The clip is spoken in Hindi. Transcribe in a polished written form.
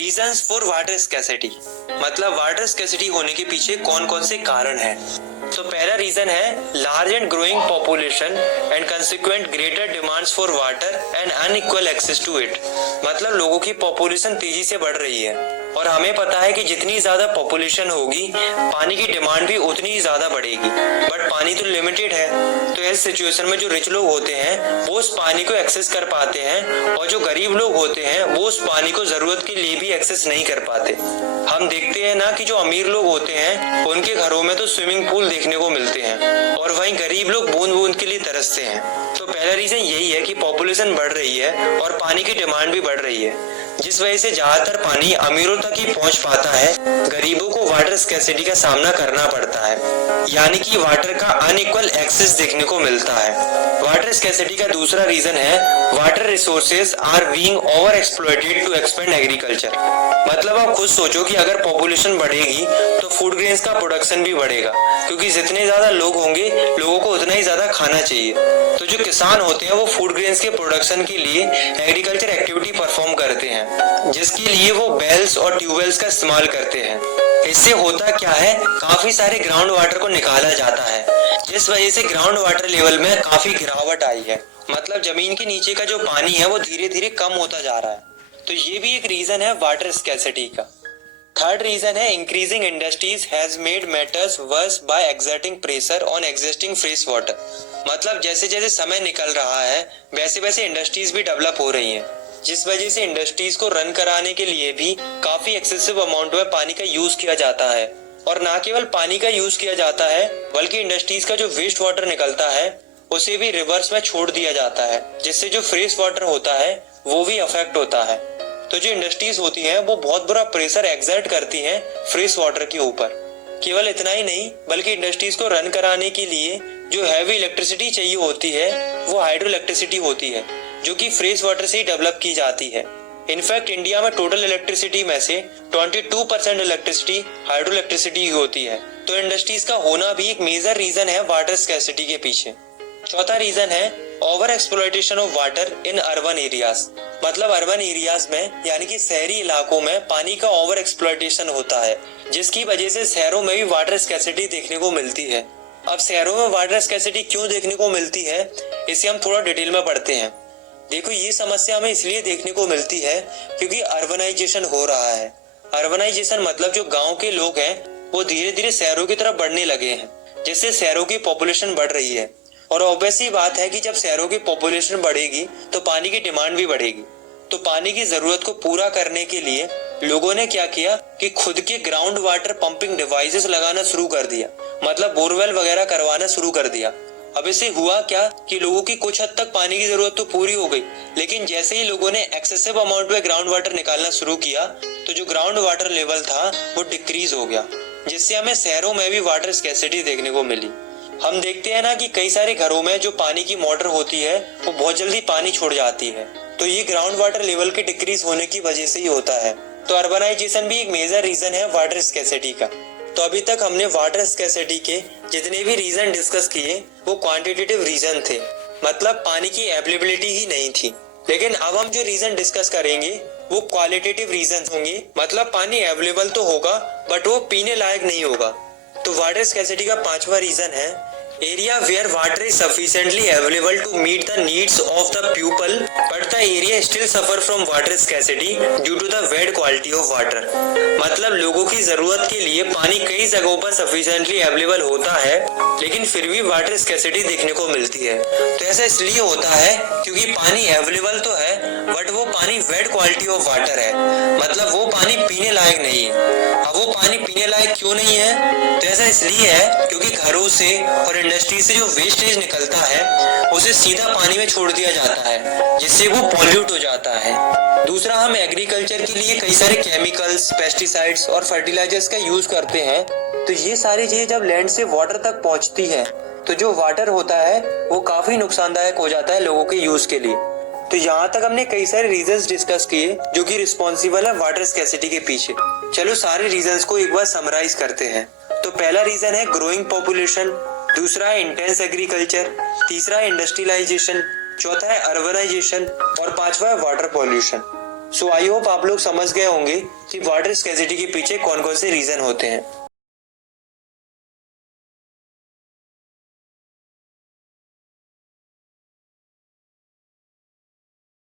रीजंस फॉर वाटर स्कैसिटी, मतलब वाटर स्कैसिटी होने के पीछे कौन कौन से कारण हैं। तो पहला रीजन है large and growing population and consequent greater demands for water and unequal access to it, मतलब लोगों की पॉपुलेशन तेजी से बढ़ रही है और हमें पता है कि जितनी ज्यादा पॉपुलेशन होगी पानी की डिमांड भी उतनी ही ज्यादा बढ़ेगी, बट पानी तो लिमिटेड है। तो इस सिचुएशन में जो रिच लोग होते हैं वो उस पानी को एक्सेस कर पाते हैं और जो गरीब लोग होते हैं वो उस पानी को जरूरत के लिए भी एक्सेस नहीं कर पाते। हम देखते हैं ना कि जो अमीर लोग होते हैं उनके घरों में तो स्विमिंग पूल देखने को मिलते हैं और वहीं गरीब लोग बूंद बूंद के लिए तरसते हैं। तो पहला रीजन यही है कि पॉपुलेशन बढ़ रही है और पानी की डिमांड भी बढ़ रही है, जिस वजह से ज्यादातर पानी अमीरों तक ही पहुंच पाता है, गरीबों को वाटर स्कैसिटी का सामना करना पड़ता है, यानी कि वाटर का अनइक्वल एक्सेस देखने को मिलता है। वाटर स्कैसिटी का दूसरा रीजन है water resources are being over exploited to expand agriculture, मतलब आप खुद सोचो कि अगर पॉपुलेशन बढ़ेगी तो फूड ग्रेन्स का प्रोडक्शन भी बढ़ेगा, क्योंकि जितने ज्यादा लोग होंगे लोगों को उतना ही ज्यादा खाना चाहिए। तो जो किसान होते हैं वो फूड ग्रेन्स के प्रोडक्शन के लिए एग्रीकल्चर एक्टिविटी परफॉर्म करते हैं, जिसके लिए वो बेल्स और ट्यूबवेल्स का इस्तेमाल करते हैं। इससे होता क्या है, काफी सारे ग्राउंड वाटर को निकाला जाता है, जिस वजह से ग्राउंड वाटर लेवल में काफी गिरावट आई है, मतलब जमीन के नीचे का जो पानी है वो धीरे धीरे कम होता जा रहा है। तो ये भी एक रीजन है वाटर स्कैसिटी का। थर्ड रीजन है increasing industries has made matters worse by exerting pressure on existing fresh water, मतलब जैसे जैसे समय निकल रहा है वैसे वैसे इंडस्ट्रीज भी डेवलप हो रही हैं, जिस वजह से इंडस्ट्रीज को रन कराने के लिए भी काफी एक्सेसिव अमाउंट में पानी का यूज किया जाता है। और ना केवल पानी का यूज किया जाता है बल्कि इंडस्ट्रीज का जो वेस्ट वाटर निकलता है उसे भी रिवर्स में छोड़ दिया जाता है, जिससे जो फ्रेश वाटर होता है वो भी अफेक्ट होता है। तो जो इंडस्ट्रीज होती हैं वो बहुत बुरा प्रेशर एक्सर्ट करती हैं फ्रेश वाटर के ऊपर। केवल इतना ही नहीं बल्कि इंडस्ट्रीज को रन कराने के लिए जो हैवी इलेक्ट्रिसिटी चाहिए होती है वो हाइड्रो इलेक्ट्रिसिटी होती है, जो कि फ्रेश वाटर से ही डेवलप की जाती है। इनफैक्ट इंडिया में टोटल इलेक्ट्रिसिटी में से 22% इलेक्ट्रिसिटी हाइड्रो इलेक्ट्रिसिटी होती है। तो इंडस्ट्रीज का होना भी एक मेजर रीजन है वाटर स्कैसिटी के पीछे। चौथा रीजन है over exploitation of water in urban areas, मतलब अर्बन एरियाज में यानी कि शहरी इलाकों में पानी का ओवर एक्सप्लॉइटेशन होता है, जिसकी वजह से शहरों में भी वाटर स्कैसिटी देखने को मिलती है। अब शहरों में वाटर स्कैसिटी क्यों देखने को मिलती है इसे हम थोड़ा डिटेल में पढ़ते हैं। देखो, ये समस्या हमें इसलिए देखने को मिलती है क्योंकि अर्बनाइजेशन हो रहा है। अर्बनाइजेशन मतलब जो गांव के लोग हैं वो धीरे धीरे शहरों की तरफ बढ़ने लगे हैं, जिससे शहरों की पॉपुलेशन बढ़ रही है। और ऑब्वियस सी बात है कि जब शहरों की पॉपुलेशन बढ़ेगी तो पानी की डिमांड भी बढ़ेगी। तो पानी की जरूरत को पूरा करने के लिए लोगों ने क्या किया कि खुद के ग्राउंड वाटर पंपिंग डिवाइसेस लगाना शुरू कर दिया, मतलब बोरवेल वगैरह करवाना शुरू कर दिया। अब इससे हुआ क्या कि लोगों की कुछ हद तक पानी की जरूरत तो पूरी हो गई, लेकिन जैसे ही लोगों ने एक्सेसिव अमाउंट में ग्राउंड वाटर निकालना शुरू किया तो जो ग्राउंड वाटर लेवल था वो डिक्रीज हो गया, जिससे हमें शहरों में भी वाटर स्कैसिटी देखने को मिली। हम देखते हैं ना कि कई सारे घरों में जो पानी की मोटर होती है वो बहुत जल्दी पानी छोड़ जाती है, तो ये ग्राउंड वाटर लेवल के डिक्रीज होने की वजह से ही होता है। तो अर्बनाइजेशन भी एक मेजर रीजन है वाटर स्कैसिटी का। तो अभी तक हमने वाटर स्कैसिटी के जितने भी रीजन डिस्कस किए वो क्वांटिटेटिव रीजन थे, मतलब पानी की अवेलेबिलिटी ही नहीं थी। लेकिन अब हम जो रीजन डिस्कस करेंगे वो क्वालिटेटिव रीजन होंगे, मतलब पानी अवेलेबल तो होगा बट वो पीने लायक नहीं होगा। तो वाटर स्कैसिटी का पांचवा रीजन है area where water is sufficiently available to meet the needs of the people but the area still suffer from water scarcity due to the bad quality of water, मतलब लोगों की जरूरत के लिए पानी कई जगहों पर सफिशिएंटली अवेलेबल होता है लेकिन फिर भी वाटर स्कैसिटी देखने को मिलती है। तो ऐसा इसलिए होता है क्योंकि पानी अवेलेबल तो है बट वो पानी बैड क्वालिटी ऑफ वाटर है, मतलब वो पानी पीने लायक नहीं है। अब वो पानी पीने लायक क्यों नहीं है? तो ऐसा इसलिए है क्योंकि घरों से और इंडस्ट्री से जो वेस्टेज निकलता है उसे सीधा पानी में छोड़ दिया जाता है, जिससे वो पॉल्यूट हो जाता है। दूसरा, हम एग्रीकल्चर के लिए कई सारे केमिकल्स, पेस्टिसाइड्स और फर्टिलाइजर्स का यूज करते हैं। तो ये सारी चीजें जब लैंड से वाटर तक पहुंचती है तो जो वाटर होता है वो काफी नुकसानदायक हो जाता है लोगों के यूज के लिए। तो यहाँ तक हमने कई सारे रीजंस डिस्कस किए जो कि रिस्पॉन्सिबल है वाटर स्कैसिटी के पीछे। चलो सारे रीजंस को एक बार समराइज करते हैं। तो पहला रीजन है ग्रोइंग पॉपुलेशन, दूसरा है इंटेंस एग्रीकल्चर, तीसरा है इंडस्ट्रियलाइजेशन, चौथा है अर्बनाइजेशन और पांचवा है water pollution. So I hope आप लोग समझ गए होंगे कि वाटर स्कैर्सिटी के पीछे कौन कौन से रीजन होते हैं।